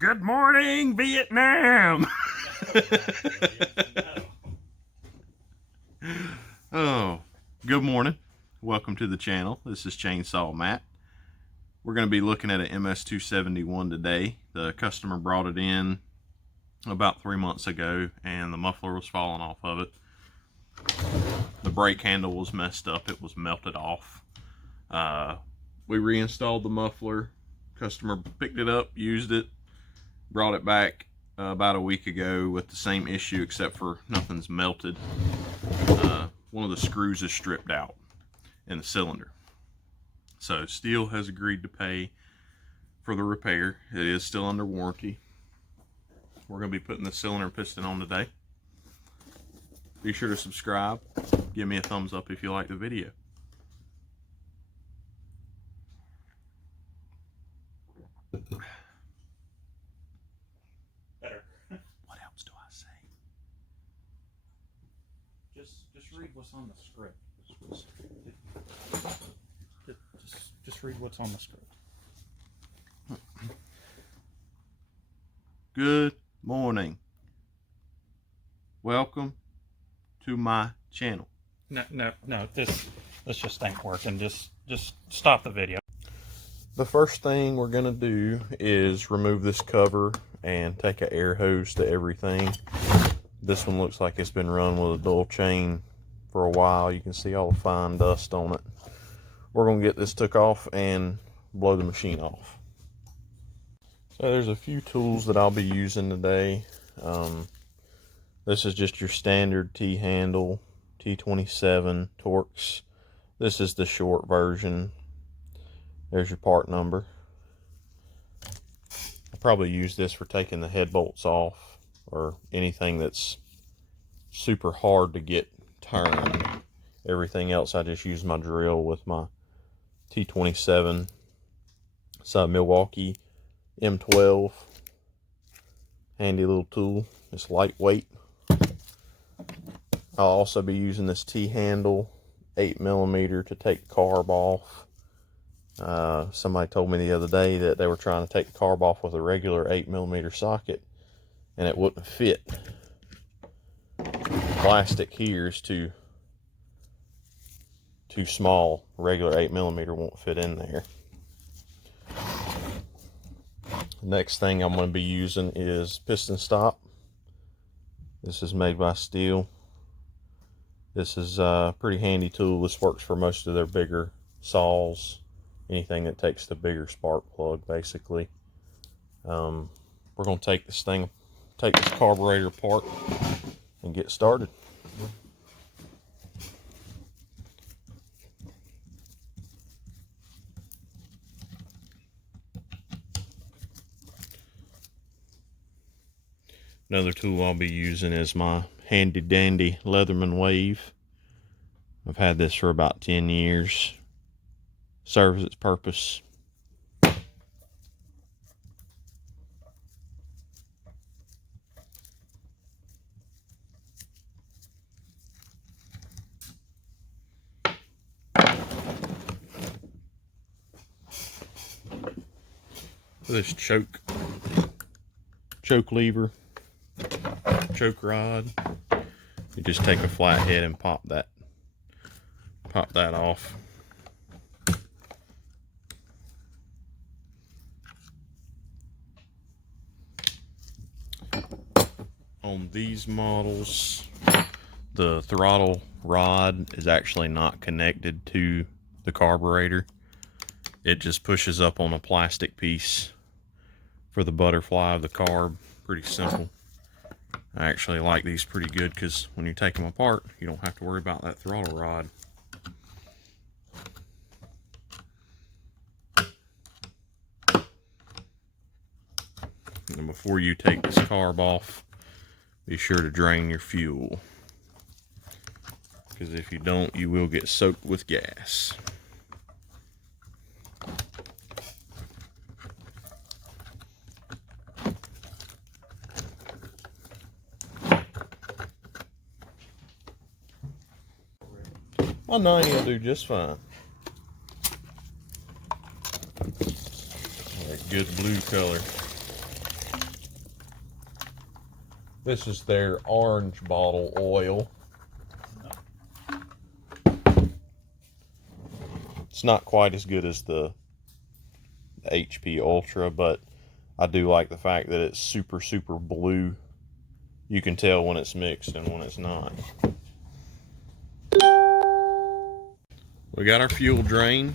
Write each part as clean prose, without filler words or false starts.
Good morning, Vietnam. Oh, good morning. Welcome to the channel. This is Chainsaw Matt. We're going to be looking at an MS-271 today. The customer brought it in about 3 months ago and the muffler was falling off of it. The brake handle was messed up. It was melted off. We reinstalled the muffler. Customer picked it up, used it, brought it back about a week ago with the same issue, except for nothing's melted. One of the screws is stripped out in the cylinder. So STIHL has agreed to pay for the repair. It is still under warranty. We're going to be putting the cylinder and piston on today. Be sure to subscribe. Give me a thumbs up if you like the video. Better. What else do I say? Just read what's on the script. Just read what's on the script. Good morning. Welcome to my channel. No, this just ain't working. Just stop the video. The first thing we're gonna do is remove this cover and take an air hose to everything. This one looks like it's been run with a dual chain for a while. You can see all the fine dust on it. We're gonna get this took off and blow the machine off. So there's a few tools that I'll be using today. This is just your standard T-handle, T27 Torx. This is the short version. There's your part number. I'll probably use this for taking the head bolts off or anything that's super hard to get turned. Everything else I just use my drill with my T27. It's a Milwaukee M12. Handy little tool. It's lightweight. I'll also be using this T-handle 8mm to take carb off. Somebody told me the other day that they were trying to take the carb off with a regular 8mm socket and it wouldn't fit. Plastic here is too small. Regular 8mm won't fit in there. The next thing I'm going to be using is piston stop. This is made by STIHL. This is a pretty handy tool. This works for most of their bigger saws. Anything that takes the bigger spark plug, basically. We're going to take this carburetor apart and get started. Another tool I'll be using is my handy dandy Leatherman Wave. I've had this for about 10 years. Serves its purpose. This choke lever, choke rod, you just take a flat head and pop that off. On these models, the throttle rod is actually not connected to the carburetor. It just pushes up on a plastic piece for the butterfly of the carb. Pretty simple. I actually like these pretty good because when you take them apart, you don't have to worry about that throttle rod. And before you take this carb off, be sure to drain your fuel, because if you don't, you will get soaked with gas. My 90 will do just fine. That good blue color. This is their orange bottle oil. It's not quite as good as the HP Ultra, but I do like the fact that it's super, super blue. You can tell when it's mixed and when it's not. We got our fuel drained.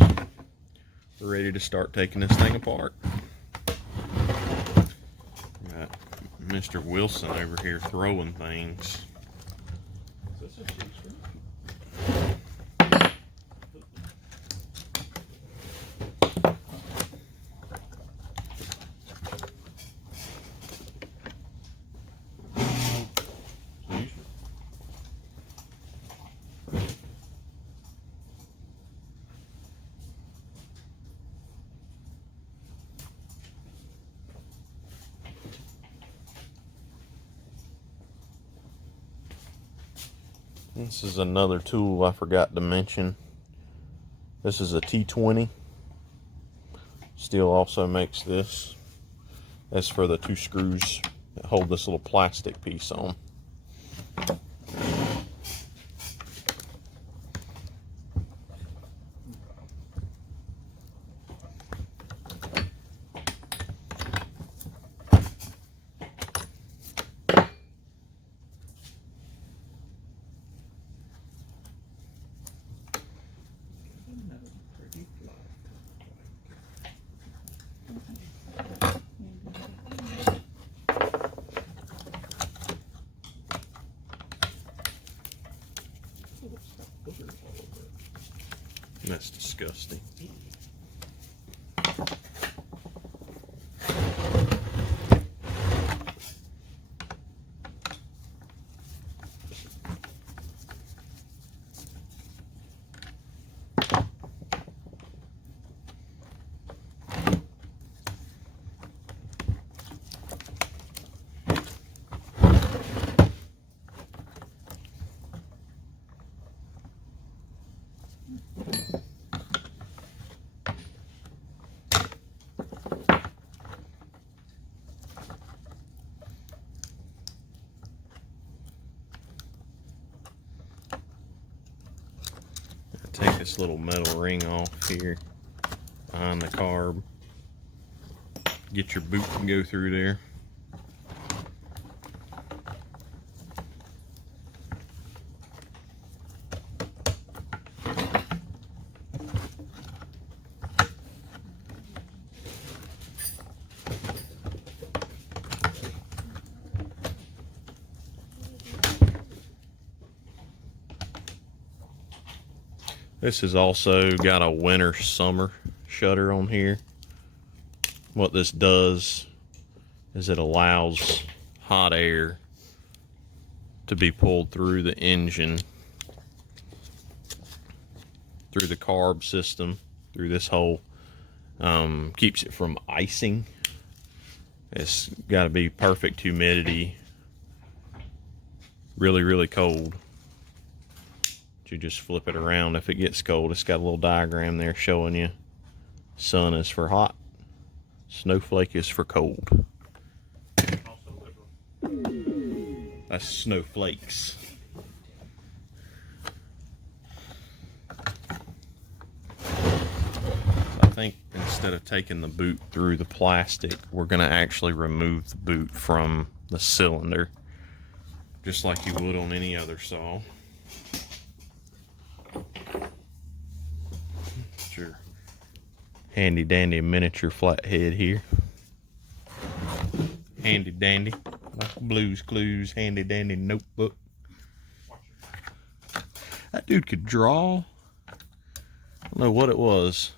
We're ready to start taking this thing apart. Got Mr. Wilson over here throwing things. This is another tool I forgot to mention. This is a T20. STIHL also makes this. That's for the 2 screws that hold this little plastic piece on. That's disgusting. Take this little metal ring off here behind the carb. Get your boot and go through there. This has also got a winter summer shutter on here. What this does is it allows hot air to be pulled through the engine, through the carb system, through this hole. Keeps it from icing. It's got to be perfect humidity, really, really cold. You just flip it around. If it gets cold, it's got a little diagram there showing you sun is for hot, snowflake is for cold. That's snowflakes. I think instead of taking the boot through the plastic, we're going to actually remove the boot from the cylinder, just like you would on any other saw. Your handy dandy miniature flathead here. Handy dandy, like Blue's Clues handy dandy notebook. That dude could draw. I don't know what it was.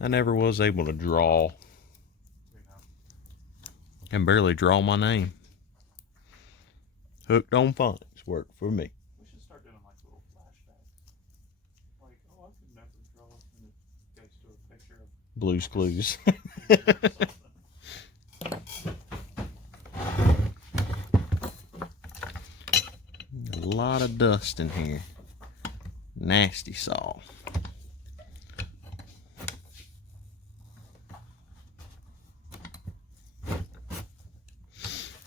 I never was able to draw. I can barely draw my name. Hooked on phonics worked for me. We should start doing like little flashbacks. Like, oh, I could never draw, and it goes to a picture of Blue's Clues. A lot of dust in here. Nasty saw.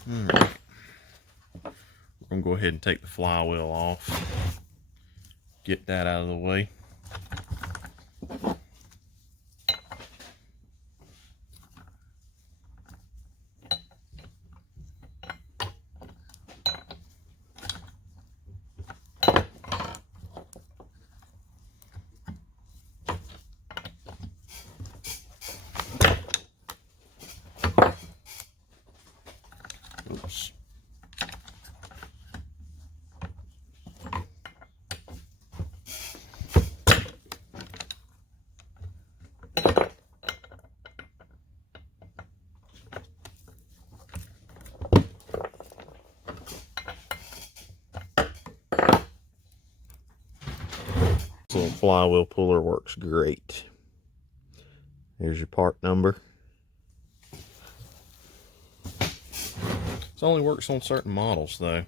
Alright. We're going to go ahead and take the flywheel off. Get that out of the way. Oops. This little flywheel puller works great. Here's your part number. This only works on certain models though.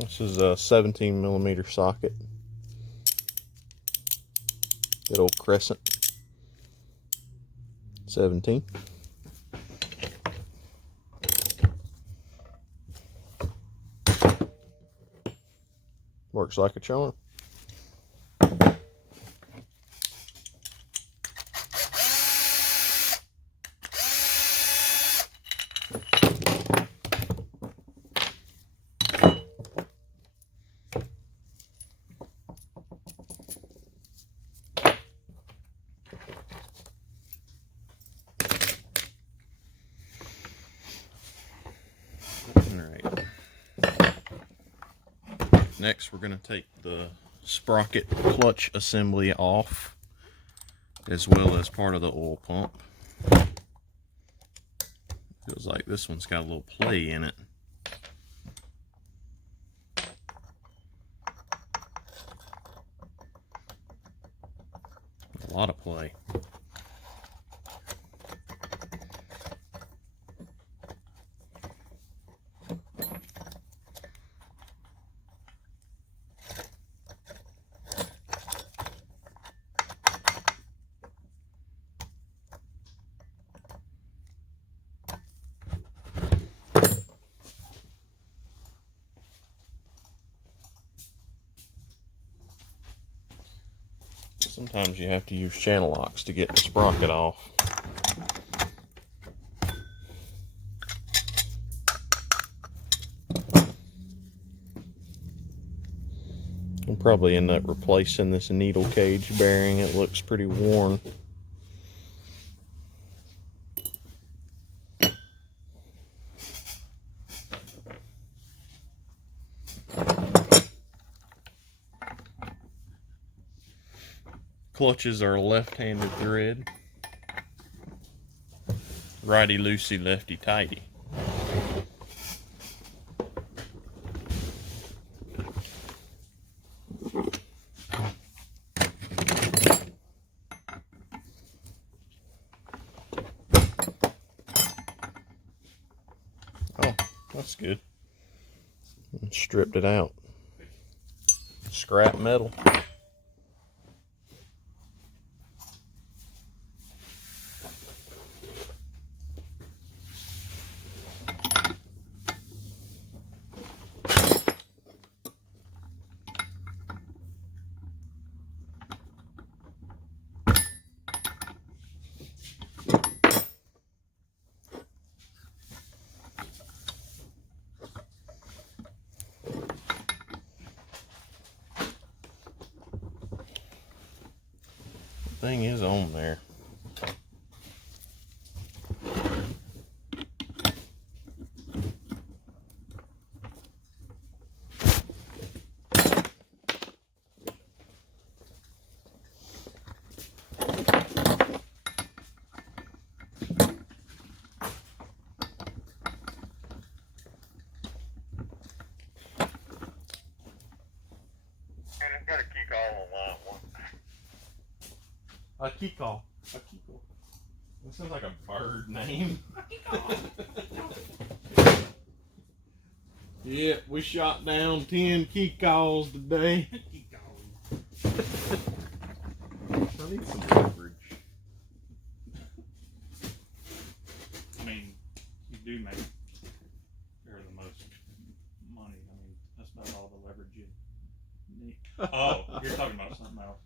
This is a 17mm socket. Good old crescent. 17. Works like a charm. Alright. Next we're going to take the sprocket clutch assembly off, as well as part of the oil pump. Feels like this one's got a little play in it. A lot of play. Sometimes you have to use channel locks to get the sprocket off. I'll probably end up replacing this needle cage bearing. It looks pretty worn. Clutches are left-handed thread. Righty loosey, lefty tighty. Oh, that's good. Stripped it out. scrap metal. Thing is on there. And I've got a key call on line one. A Kiko. A Kiko. That sounds like a bird name. Yeah, we shot down 10 Kikos today. I need some leverage. I mean, you do make the most money. I mean, that's about all the leverage you need. Oh, you're talking about something else.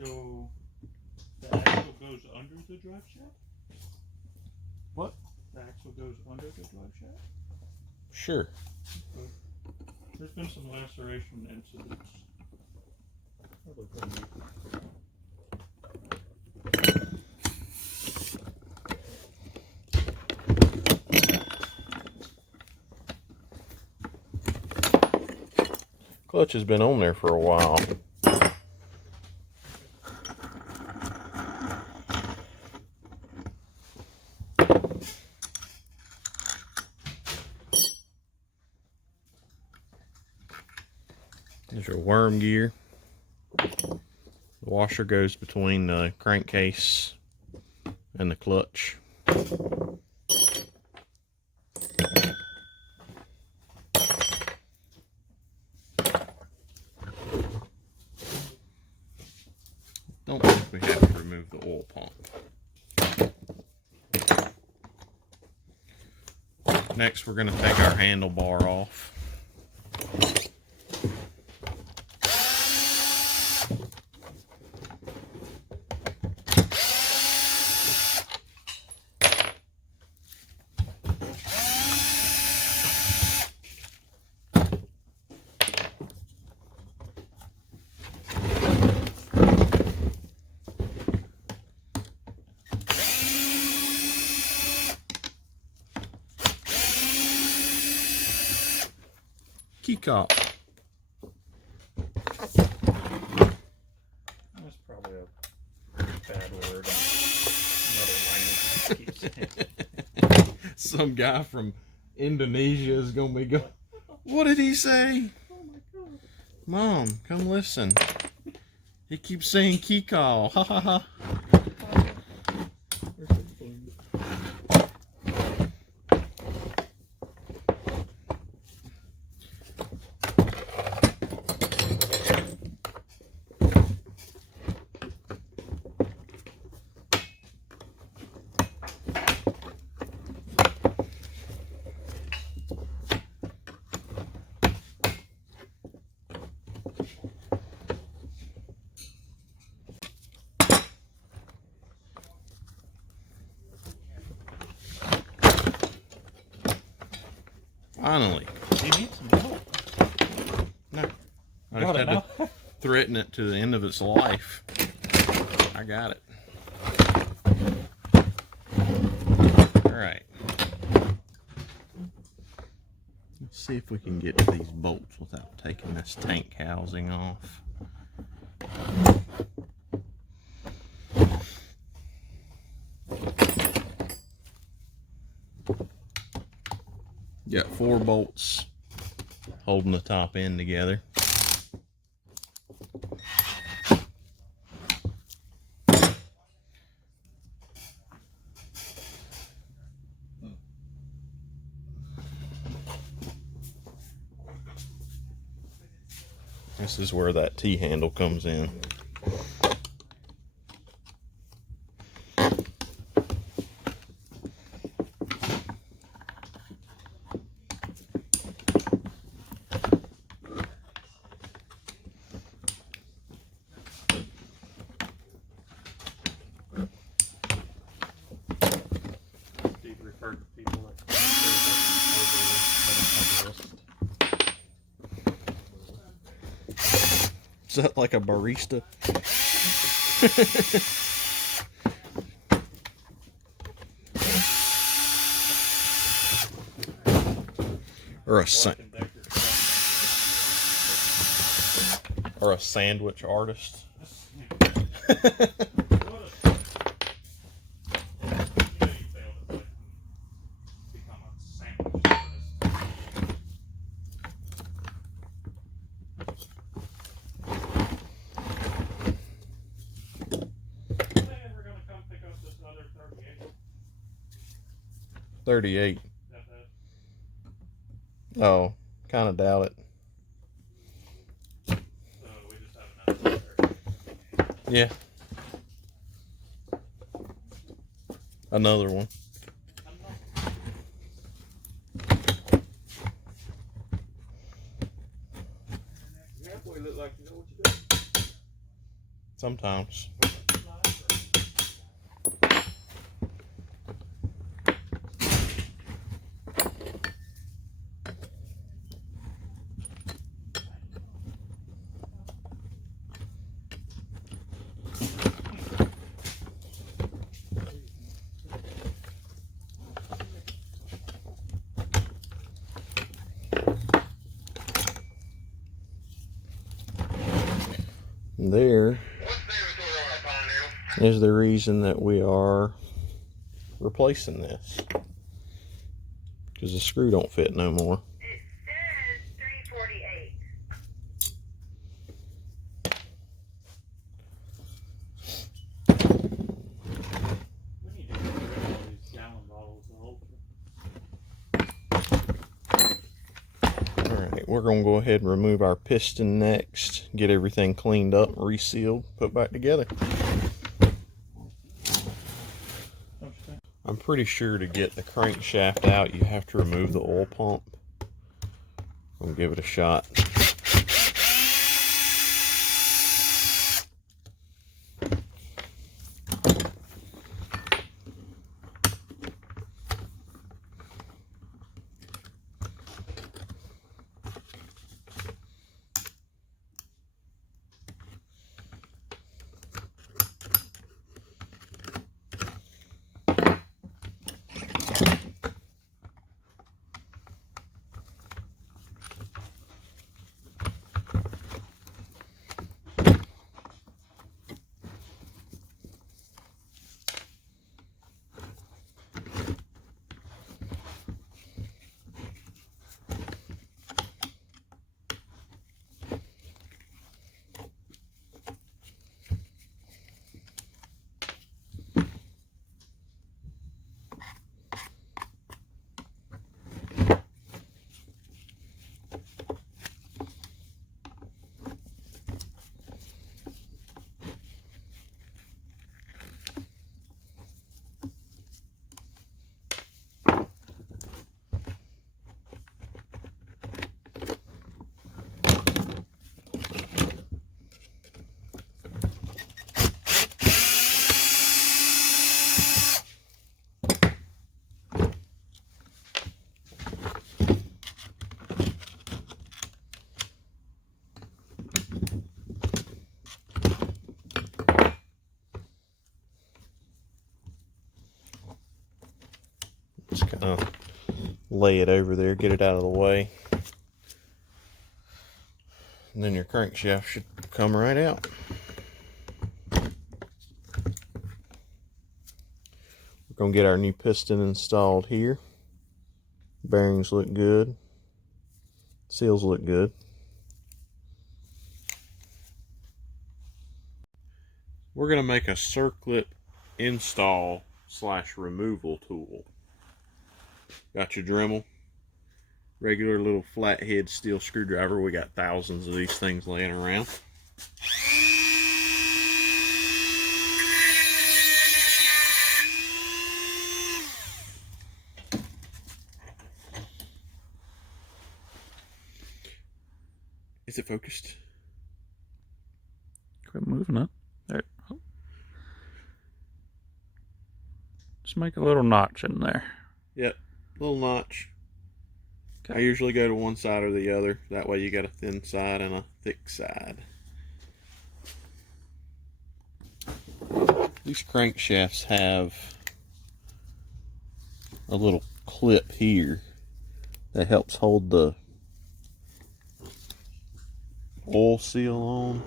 So the axle goes under the drive shaft? What? The axle goes under the drive shaft? Sure. There's been some laceration incidents. Clutch has been on there for a while. There's your worm gear. The washer goes between the crankcase and the clutch. Don't think we have to remove the oil pump. Next, we're going to take our handlebar off. Key cop. That's probably a bad word in another language. Some guy from Indonesia is going to be going, what did he say? Oh my god. Mom, come listen. He keeps saying key call. Ha ha ha. Finally. You need some help. No. I Got just it had now? to threaten it to the end of its life. I got it. Alright. Let's see if we can get to these bolts without taking this tank housing off. Got 4 bolts holding the top end together. This is where that T-handle comes in. Do you refer to people that Is that like a barista? Or a sandwich artist. Ever gonna come pick up this other 38? 38. That Oh, kind of doubt it. so we just have another 38. Yeah. Another one. Halfway look like you know what you're doing. Sometimes. There is the reason that we are replacing this, because the screw don't fit no more. It says 348. We need to get rid of all these gallon bottles of old. Alright, we're going to go ahead and remove our piston next, get everything cleaned up, resealed, put back together. Don't you think? I'm pretty sure to get the crankshaft out, you have to remove the oil pump. I'll give it a shot. Just kind of lay it over there, get it out of the way. And then your crankshaft should come right out. We're going to get our new piston installed here. Bearings look good. Seals look good. We're going to make a circlip install / removal tool. Got your Dremel. Regular little flathead steel screwdriver. We got thousands of these things laying around. Is it focused? Quit moving it. There. Oh. Just make a little notch in there. Yep, little notch. Okay. I usually go to one side or the other. That way you got a thin side and a thick side. These crankshafts have a little clip here that helps hold the oil seal on.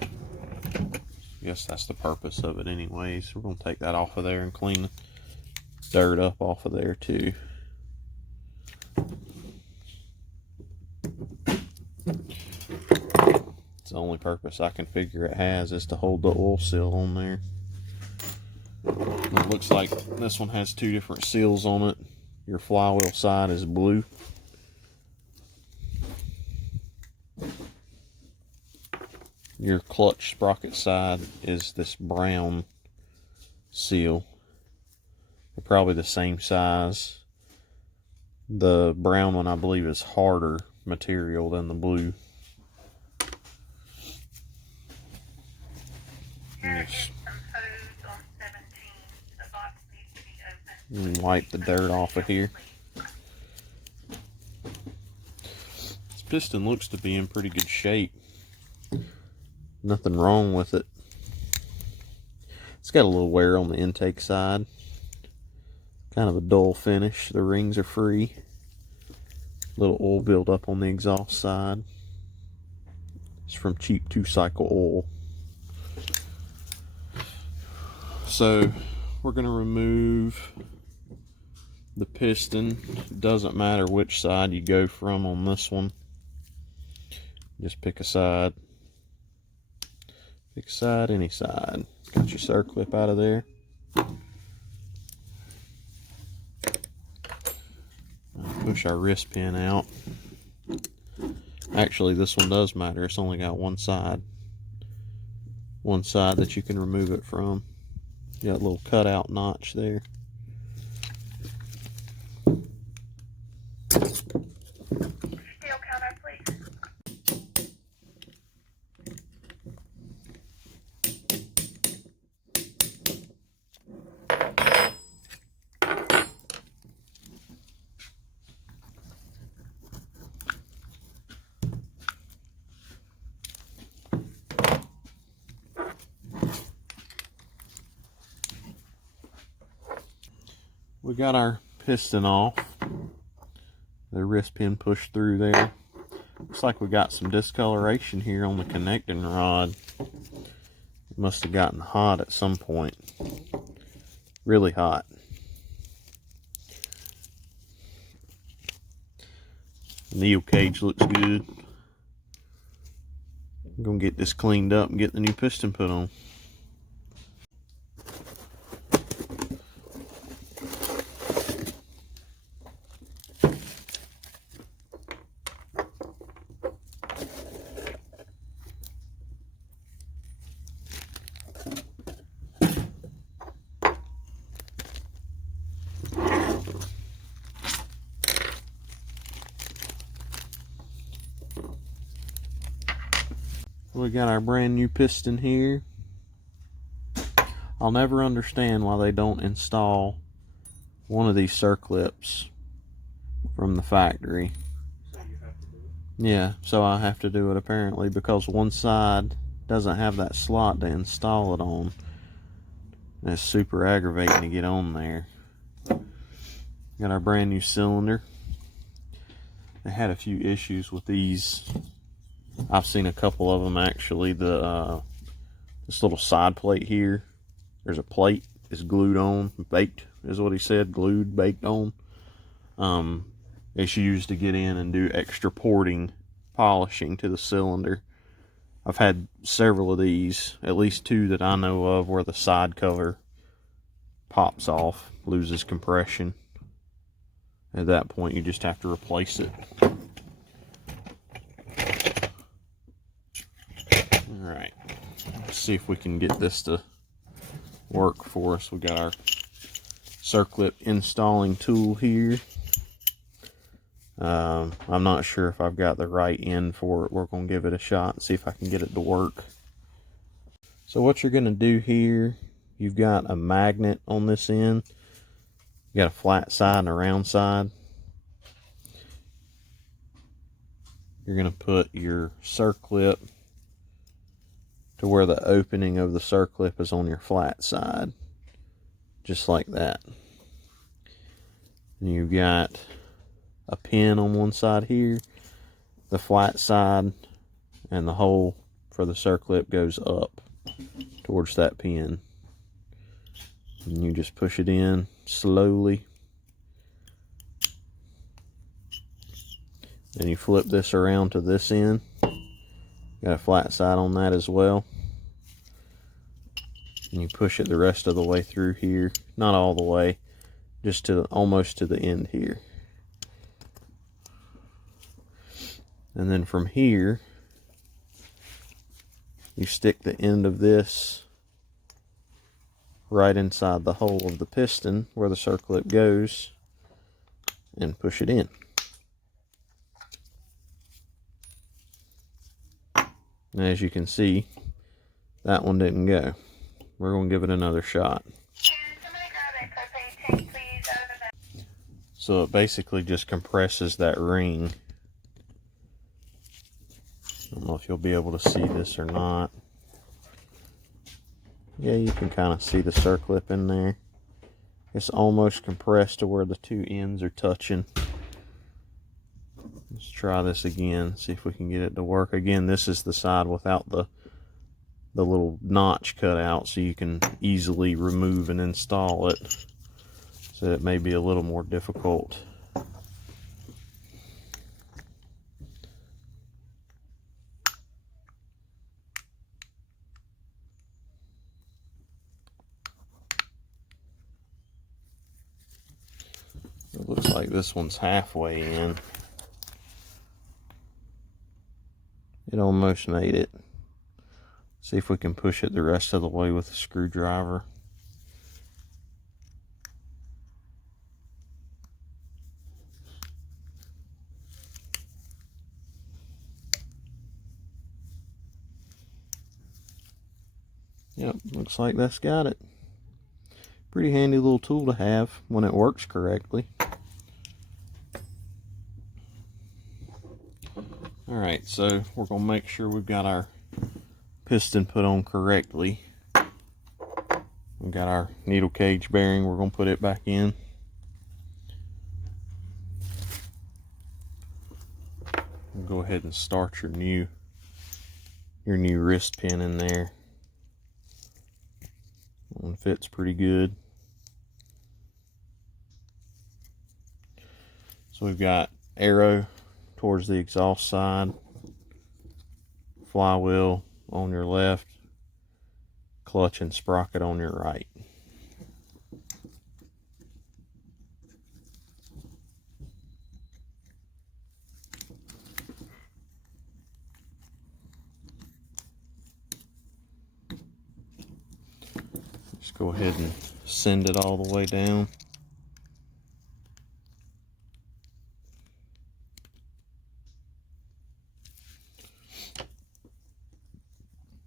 I guess that's the purpose of it anyways. We're going to take that off of there and clean the dirt up off of there too. It's the only purpose I can figure it has is to hold the oil seal on there. And it looks like this one has two different seals on it. Your flywheel side is blue. Your clutch sprocket side is this brown seal. They're probably the same size. The brown one I believe is harder material than the blue. Yes. Wipe the dirt off of here. This piston looks to be in pretty good shape. Nothing wrong with it. It's got a little wear on the intake side. Kind of a dull finish. The rings are free. Little oil buildup on the exhaust side. It's from cheap 2-cycle oil. So we're going to remove the piston. It doesn't matter which side you go from on this one. Just pick a side. Pick a side, any side. Got your circlip out of there. Push our wrist pin out. Actually, this one does matter. It's only got one side. One side that you can remove it from. You got a little cutout notch there. Steel counter, please. We got our piston off. The wrist pin pushed through there. Looks like we got some discoloration here on the connecting rod. It must have gotten hot at some point. Really hot. Needle cage looks good. I'm gonna get this cleaned up and get the new piston put on. We got our brand new piston here. I'll never understand why they don't install one of these circlips from the factory. So you have to do it. Yeah, so I have to do it apparently because one side doesn't have that slot to install it on. And it's super aggravating to get on there. Got our brand new cylinder. They had a few issues with these. I've seen a couple of them actually. This little side plate here, there's a plate is glued on, baked is what he said, glued, baked on. It's used to get in and do extra porting, polishing to the cylinder. I've had several of these, at least two that I know of, where the side cover pops off, loses compression. At that point, you just have to replace it. Alright, let's see if we can get this to work for us. We got our circlip installing tool here. I'm not sure if I've got the right end for it. We're going to give it a shot and see if I can get it to work. So what you're going to do here, you've got a magnet on this end. You got a flat side and a round side. You're going to put your circlip to where the opening of the circlip is on your flat side. Just like that. And you've got a pin on one side here, the flat side, and the hole for the circlip goes up towards that pin. And you just push it in slowly. Then you flip this around to this end. Got a flat side on that as well. And you push it the rest of the way through here. Not all the way, just to almost to the end here. And then from here, you stick the end of this right inside the hole of the piston where the circlip goes and push it in. And as you can see, that one didn't go. We're going to give it another shot. So it basically just compresses that ring. I don't know if you'll be able to see this or not. Yeah, you can kind of see the circlip in there. It's almost compressed to where the two ends are touching. Let's try this again, see if we can get it to work. Again, this is the side without the little notch cut out, so you can easily remove and install it. So it may be a little more difficult. It looks like this one's halfway in. It almost made it. See if we can push it the rest of the way with a screwdriver. Yep, looks like that's got it. Pretty handy little tool to have when it works correctly. Alright, so we're going to make sure we've got our piston put on correctly. We've got our needle cage bearing, we're going to put it back in. We'll go ahead and start your new wrist pin in there. That one fits pretty good. So we've got arrow towards the exhaust side, flywheel on your left, clutch and sprocket on your right. Just go ahead and send it all the way down.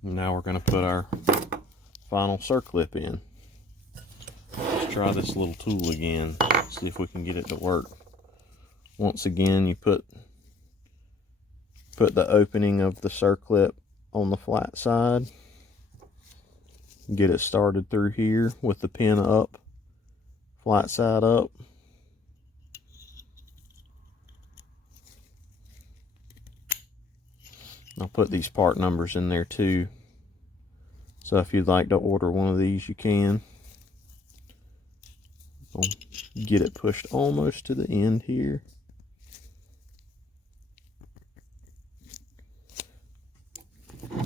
Now we're going to put our final circlip in. Let's try this little tool again, see if we can get it to work. Once again, you put the opening of the circlip on the flat side. Get it started through here with the pin up, flat side up. I'll put these part numbers in there too. So if you'd like to order one of these, you can. I'll get it pushed almost to the end here.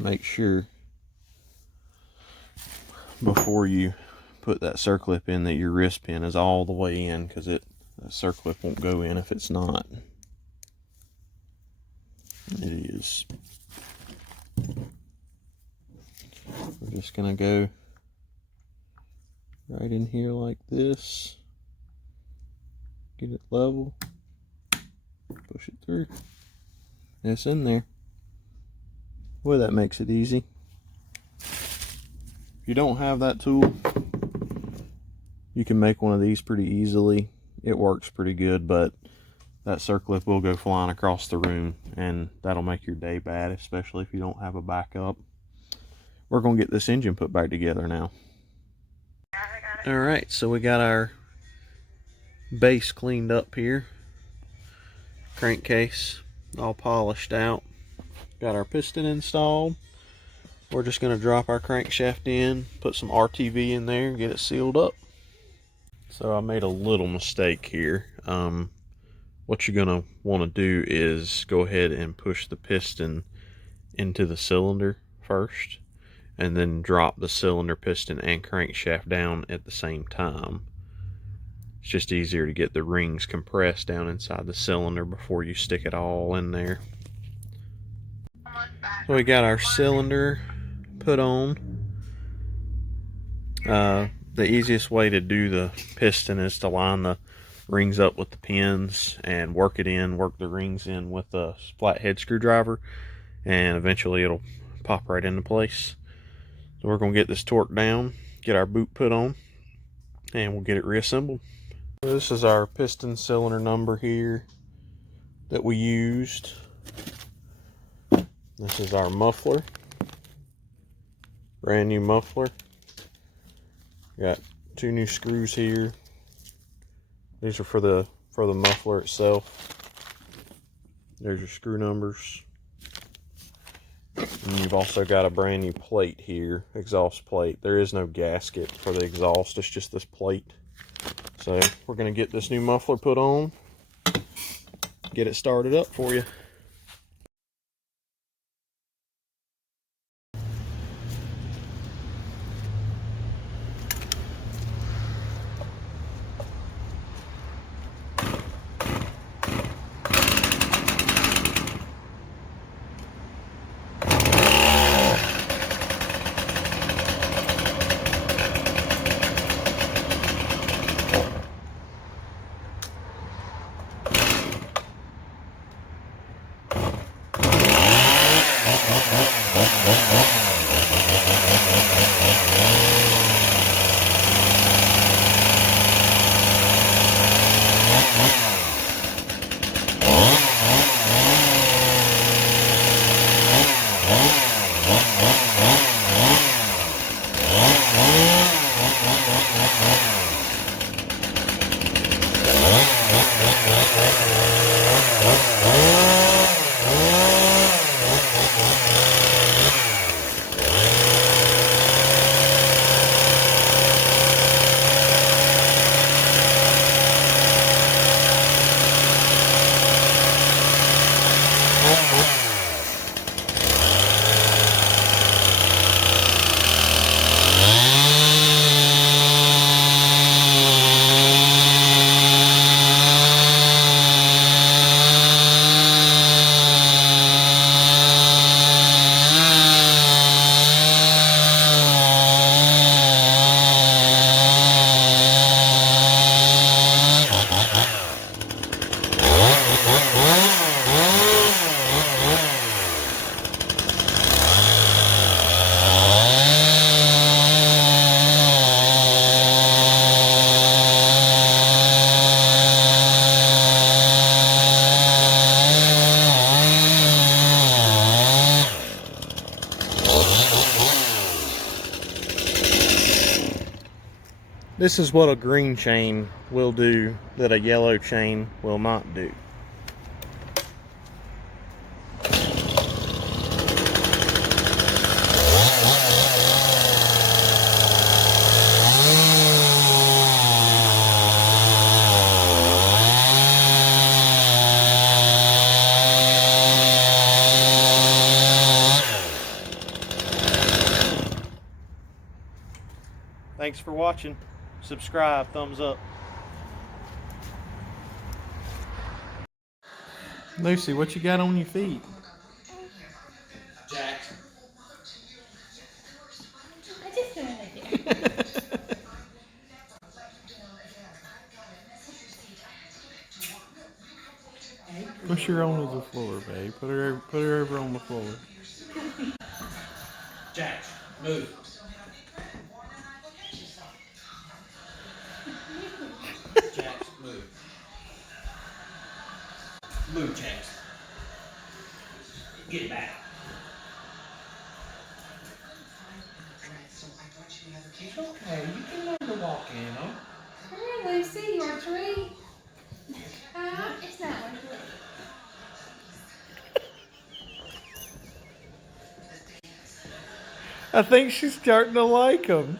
Make sure before you put that circlip in that your wrist pin is all the way in, because it That circlip won't go in if it's not. It is. We're just gonna go right in here like this. Get it level. Push it through. And it's in there. Boy, that makes it easy. If you don't have that tool, you can make one of these pretty easily. It works pretty good, but that circlip will go flying across the room, and that'll make your day bad, especially if you don't have a backup. We're going to get this engine put back together now. Alright, so we got our base cleaned up here. Crankcase all polished out. Got our piston installed. We're just going to drop our crankshaft in, put some RTV in there, and get it sealed up. So I made a little mistake here. What you're going to want to do is go ahead and push the piston into the cylinder first, and then drop the cylinder, piston, and crankshaft down at the same time. It's just easier to get the rings compressed down inside the cylinder before you stick it all in there. So we got our cylinder put on. The easiest way to do the piston is to line the rings up with the pins and work the rings in with a flathead screwdriver, and eventually it'll pop right into place. So we're going to get this torqued down, get our boot put on, and we'll get it reassembled. So this is our piston cylinder number here that we used. This is our muffler, brand new muffler. Got 2 new screws here. These are for the muffler itself. There's your screw numbers. And you've also got a brand new plate here, exhaust plate. There is no gasket for the exhaust, it's just this plate. So we're going to get this new muffler put on, get it started up for you. This is what a green chain will do that a yellow chain will not do. Thanks for watching. Subscribe, thumbs up. Lucy, what you got on your feet? Jack. I just don't like it. Push her onto the floor, babe. Put her over on the floor. Jack, move. Jack, move. Move, Jack. Get back. It's okay. You can learn to walk in them. Come here, Lucy, you want a treat? Huh? It's not worth it. I think she's starting to like him.